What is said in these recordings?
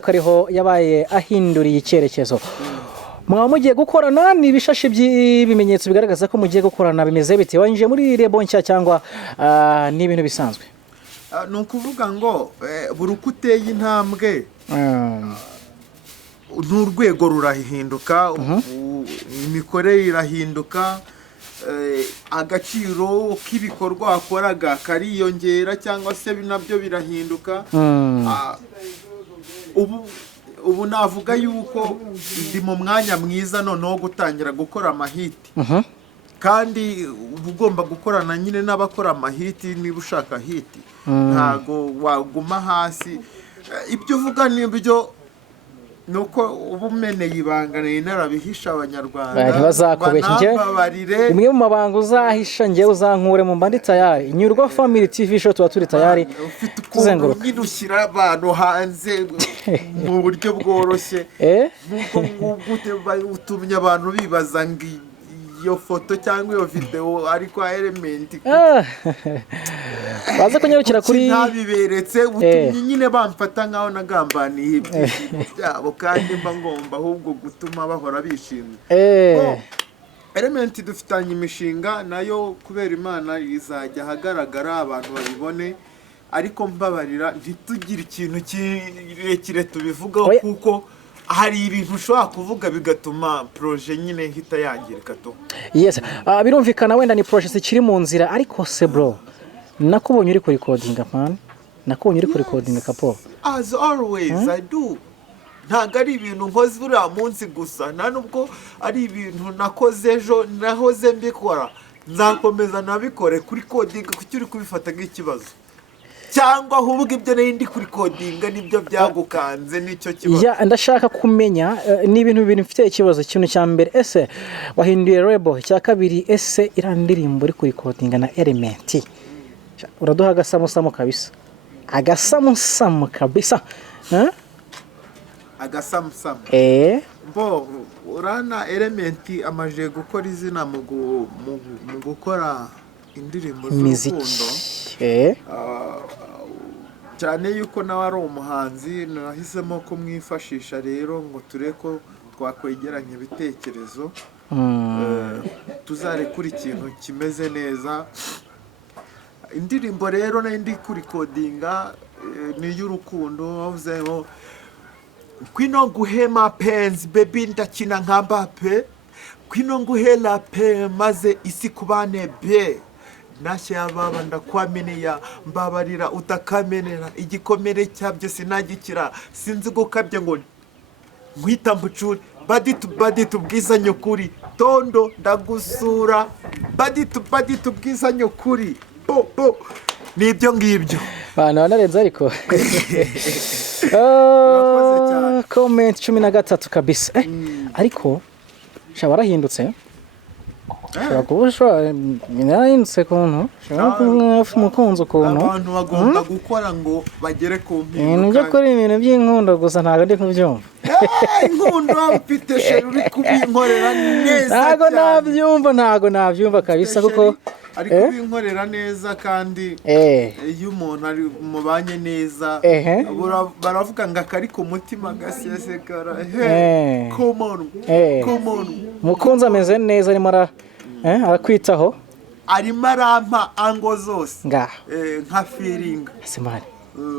kariho yabaye ahinduriye icyerekezo mwaba mugiye gukorana n'ibishashi by'ibimenyetso bigaragaza ko mugiye gukorana bimeze bite wanje muri rebo nshya cyangwa n'ibintu bisanzwe ni ukuvuga ngo buri uko uteye intambwe n'urwego rurahinduka imikorere irahinduka agaciro k'ibikorwa wakoraga kariyongera cyangwa se nabyo birahinduka ubu navuga yuko ndi mu mwanya mwiza noneho gutangira gukora amahiti kandi uba ugomba gukorana nyine n'abakora amahiti niba ushaka hiti ntago waguma hasi ibyo uvuga n'ibyo nuko uba umeneye ibanga narabihisha abanyarwanda ntibazakubeshye imwe mu mabanga uzahisha njye uzankure mu mbandi tayari Nyurwa family TV show tuba turi tayari tuzenguruka nyine ushyira abantu hanze mu buryo bworoshye utumye abantu bibaza ngo iyo foto cyangwa iyo video ariko element baza kunyarukira kuri ntabiberetse utumye nyine bamfata nkaho nagambaniye ibyishimo byabo kandi mba ngomba ahubwo gutuma bahora bishimye element dufitanye imishinga nayo kubera Imana izajya hagaragara abantu babibone ariko mbabarira ntitugire ikintu kirekire tubivugaho kuko hari ibintu ushobora kuvuga bigatuma projet nyine hita yangirika to. Yes, birumvikana wenda ni projet ikiri mu nzira ariko se bro nakubonye uri ku recordinga man nakubonye uri ku recordinga kapo as always I do ntago ari ibintu nkoze buriya munsi gusa nta nubwo ari ibintu nakoze ejo nahoze mbikora nzakomeza nabikore kuri coding kuko uri kubifata nk'ikibazo cyangwa ahubwo ibyo n'indi kuri codinga nibyo byagukanze nicyo kibazo ndashaka kumenya ni ibintu mfite ikibazo kintu cya mbere ese wahinduye rebo cya kabiri ese irandirimbo uri kuri codinga na element uraduha agasamusamo kabisa agasamusamo bo urana element amaje gukora izina mu gukora indirimbo z'urukundo cyane yuko nawe ari umuhanzi nahisemo ko mwifashisha rero ngo tureko twakwegeranya ibitekerezo tuzarekura ikintu kimeze neza indirimbo rero n'indi kuri codinga ni y'urukundo wavuzeho kwino guhema penzi baby ndakina nka Mbappe kwino nguhela pe maze isi kubane be nashe ababa ndakwameneya mbabarira utakamenera igikomere cyabyo sinagikira sinzi gukabye ngo nkwita mbucuri badi tubwizanye ukuri tondo ndagusura badi tubwizanye ukuri bo nibyo ngibyo bana narenze ariko comment 13 kabisa ariko shabarahindutse Shakubusha minayinse kuntu mukunzo kuntu abantu bagomba gukora ngo bagere ku mpinduka nibyo kuri ibintu by'inkundo gusa ntago ndi kubyumva inkundo mfite sheri uri kubinkorera neza ntago nabyumva kabisa kuko ari kubinkorera neza kandi iyo umuntu ari mubanye neza baravuga ngo akari ku mutima gasesekara come on mukunzi ameze neza arimo arakwitaho arimo arampa ango zose nka feeling simani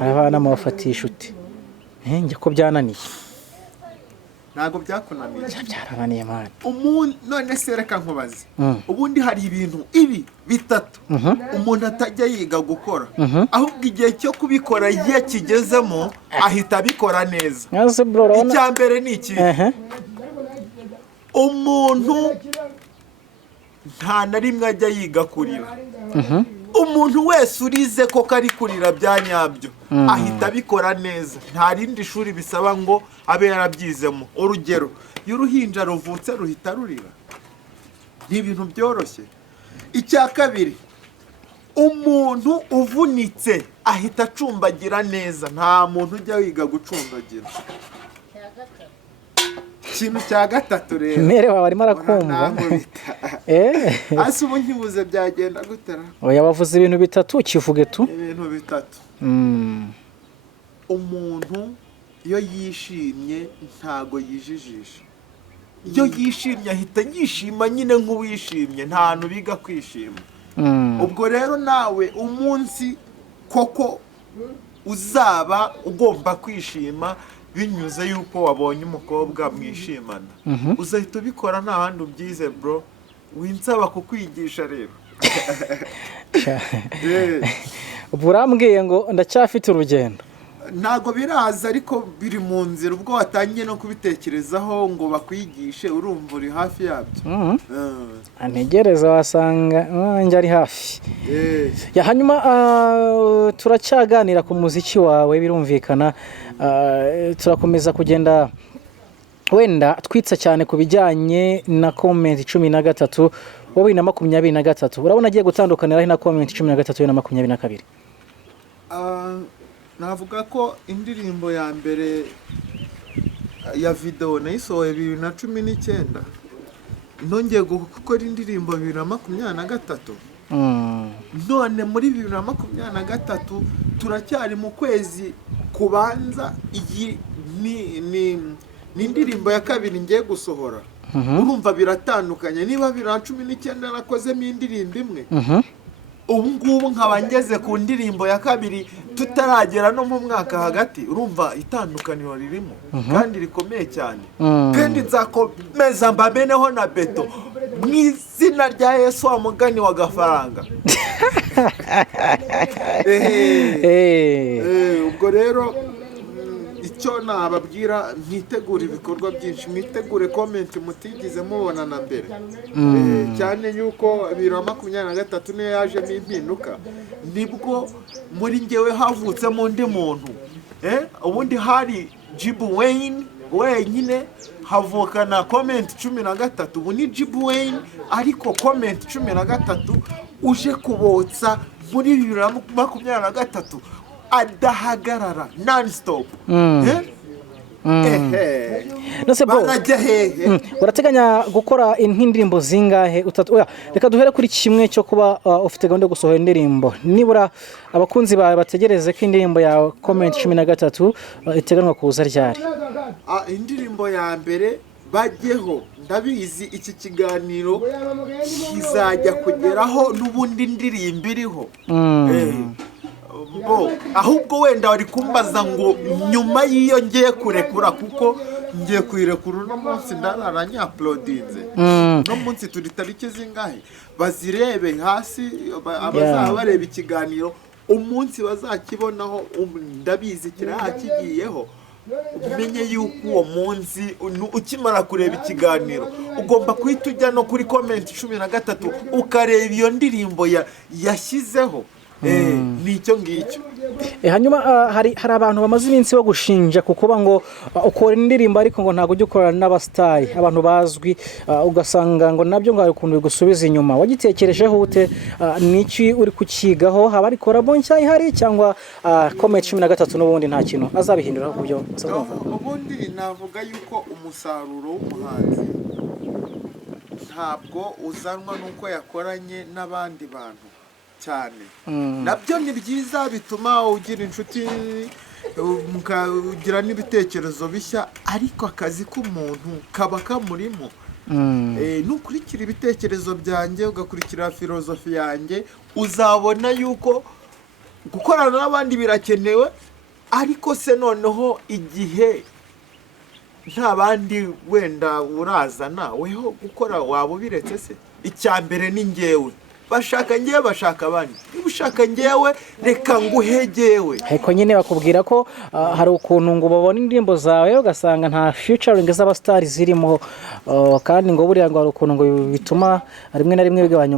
arabana mu bafatisha uti njye ko byananiye ntago byakunaniye byarananiye man none se reka nkubaze ubundi hari ibintu ibi bitatu umuntu atajya yiga gukora ahubwo igihe cyo kubikora iyo kigezemo ahita abikora neza icya mbere ni iki umuntu nta na rimwe ajya yiga kurira umuntu wese urize ko kari kurira bya nyabyo ahita abikora neza nta rindi shuri bisaba ngo abe yarabyizemo urugero y'uruhinja ruvutse ruhita rurira ni ibintu byoroshye icya kabiri umuntu uvunitse ahita acumbagira neza nta muntu ujya wiga gucumbagira ikintu cya gatatu rero mere wawe arimo arakumva hasi ubu nkibuze byagenda gutera oya bavuze ibintu bitatu kivuge tu ibintu bitatu umuntu iyo yishimye ntago yijijisha, iyo yishimye ahita yishima nyine nk'uwishimye, nta hantu biga kwishima. ubwo rero nawe umunsi koko uzaba ugomba kwishima binyuze yuko wabonye umukobwa mwishimana, uzahita ubikora nta handi ubyize bro, winsaba kukwigisha rero. burambwiye ngo ndacyafite urugendo. Ntago biraza ariko biri mu nzira, ubwo watangiye no kubitekerezaho ngo bakwigishe urumva uri hafi yabyo. Antegereza wasanga njye ari hafi. Ya hanyuma turacyaganira ku muziki wawe birumvikana, turakomeza kugenda wenda twitsa cyane ku bijyanye na comment 13 wowe na 23. Urabona agiye gutandukanira na comment 13 na 22. Navuga ko indirimbo ya mbere ya video nayisohoye 2019, nongeye gukora indirimbo 2023. None muri 2023 turacyari mu kwezi kubanza, iyi ni indirimbo ya kabiri ngiye gusohora. Urumva biratandukanye, niba 2019 nakozemo indirimbo imwe, ubu ngubu nkaba ngeze ku ndirimbo ya kabiri tutaragera no mu mwaka hagati, urumva itandukaniro ririmo kandi rikomeye cyane. Kandi nzakomeza mbameneho na beto mu izina rya Yesu wa mugani wa gafaranga. Ubwo rero icyo nababwira, mwitegure ibikorwa byinshi, mwitegure comment mutigize mubona na mbere. Cyane yuko 2023 niyo yajemo impinduka, nibwo muri ngewe havutsemo undi muntu. Ubundi hari Jibu Wayne wenyine, havukana comment 13, ubu ni Jibu Wayne ariko comment 13 uje kubotsa muri 2023 adahagarara non-stop. Urateganya gukora indirimbo zingahe? Reka duhere kuri kimwe cyo kuba ufite gahunda yo gusohora indirimbo. Nibura abakunzi bawe bategereze ko indirimbo ya comment 13 iteganwa kuza ryari? Indirimbo ya mbere bajyeho, ndabizi iki kiganiro kizajya kugeraho n'ubundi indirimbo iriho. Ahubwo wenda wari kumbaza ngo nyuma y'iyo ngiye kurekura, kuko ngiye kuyirekura uno munsi ndararanya uploadinze. No munsi turi tariki zingahe bazirebe hasi, abazaba bareba ikiganiro umunsi bazakibonaho, ndabizi kirahakigiyeho. Umenye yuko uwo munsi ukimara kureba ikiganiro ugomba kuhita ujya no kuri comment 13 ukareba iyo ndirimbo yashyizeho. Nicyo ngicyo. Hanyuma hari abantu bamaze iminsi bagushinja kukuba ngo ukora indirimbo ariko ngo ntago ujye ukorana n'abastari, abantu bazwi, ugasanga ngo nabyo ngo ukuntu bigusubiza inyuma. Wagitekerejeho ute? Niki uri kukigaho? Haba ari korabo nshya ihari cyangwa comment 13 n'ubundi nta kintu azabihindura ku byo? Ubundi navuga yuko umusaruro w'umuhanzi ntabwo uzanwa nuko yakoranye n'abandi bantu cyane. Nabyo ni byiza, bituma ugira inshuti, mukagira n'ibitekerezo bishya, ariko akazi k'umuntu kaba kamurimo. Nukurikira ibitekerezo byanjye, ugakurikira filozofi yanjye, uzabona yuko gukorana n'abandi birakenewe, ariko se noneho igihe nta bandi wenda urazana, weho gukora waba ubiretse se? Icya mbere ni ngewe, bashaka ngewe bashaka abandi, ushaka ngewe reka nguhegewe. Ariko nyine bakubwira ko hari ukuntu ngo babona indirimbo zawe ugasanga nta featuring z'abastari zirimo, kandi ngo buriya ngo hari ukuntu ngo bituma rimwe na rimwe bigabanya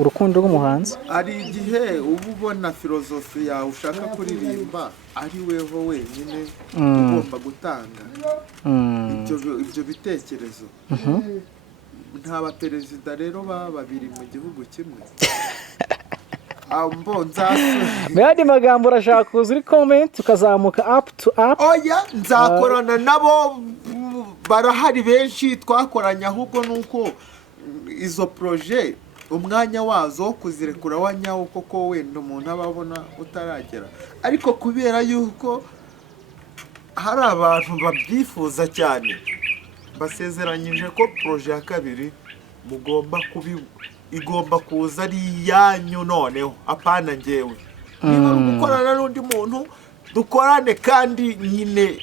urukundo rw'umuhanzi. Ari igihe uba ubona filozofi yawe ushaka kuririmba ari weho wenyine ugomba gutanga ibyo bitekerezo. Nta baperezida rero babiri mu gihugu kimwe. Bandi magambo urashaka kuza uri comment ukazamuka up to up. Oya, nzakorana nabo, barahari benshi twakoranye, ahubwo nuko izo projet umwanya wazo kuzirekura wanyawo koko wenda umuntu ababona utaragera. Ariko kubera yuko hari abantu babyifuza cyane, basezeranyije ko proje ya kabiri igomba kuza ari iyanyu noneho, apana njyewe. Niba ari gukorana n'undi muntu dukorane, kandi nyine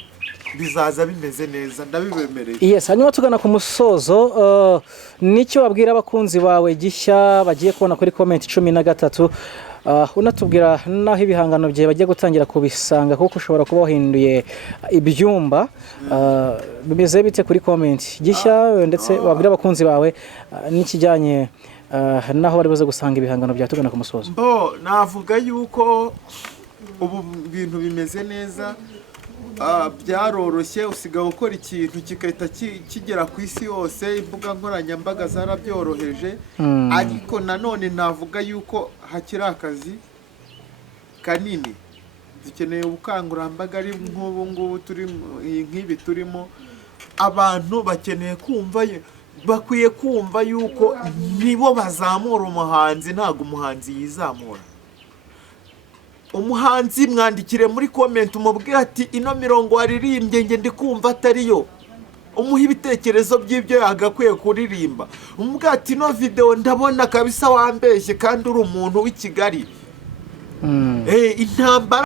bizaza bimeze neza, ndabibemereye. Yes, hanyuma tugana ku musozo, nicyo wabwira abakunzi bawe gishya bagiye kubona kuri comment 13, unatubwira naho ibihangano bye bagiye gutangira kubisanga, kuko ushobora kuba wahinduye ibyumba, bimeze bite kuri comment gishya, ndetse wabwira abakunzi bawe n'ikijyanye naho bari buze gusanga ibihangano bya tugana ku musozo. Navuga yuko ubu bintu bimeze neza, byaroroshye, usigaye ukora ikintu kigahita kigera ku isi yose, imbuga nkoranyambaga zarabyoroheje, ariko nanone navuga yuko hakiri akazi kanini. Dukeneye ubukangurambaga ari nk'ubu ngubu nk'ibi turimo, abantu bakeneye kumva, bakwiye kumva yuko nibo bazamura umuhanzi, ntabwo umuhanzi yizamura. Umuhanzi mwandikire muri comment umubwire ati ino mirongo waririmbye nge ndi kumva atariyo, umuha ibitekerezo by'ibyo yagakwiye kuririmba. Umubwire ati ino video ndabona kabisa wambeshye kandi uri umuntu w'i Kigali. Intambara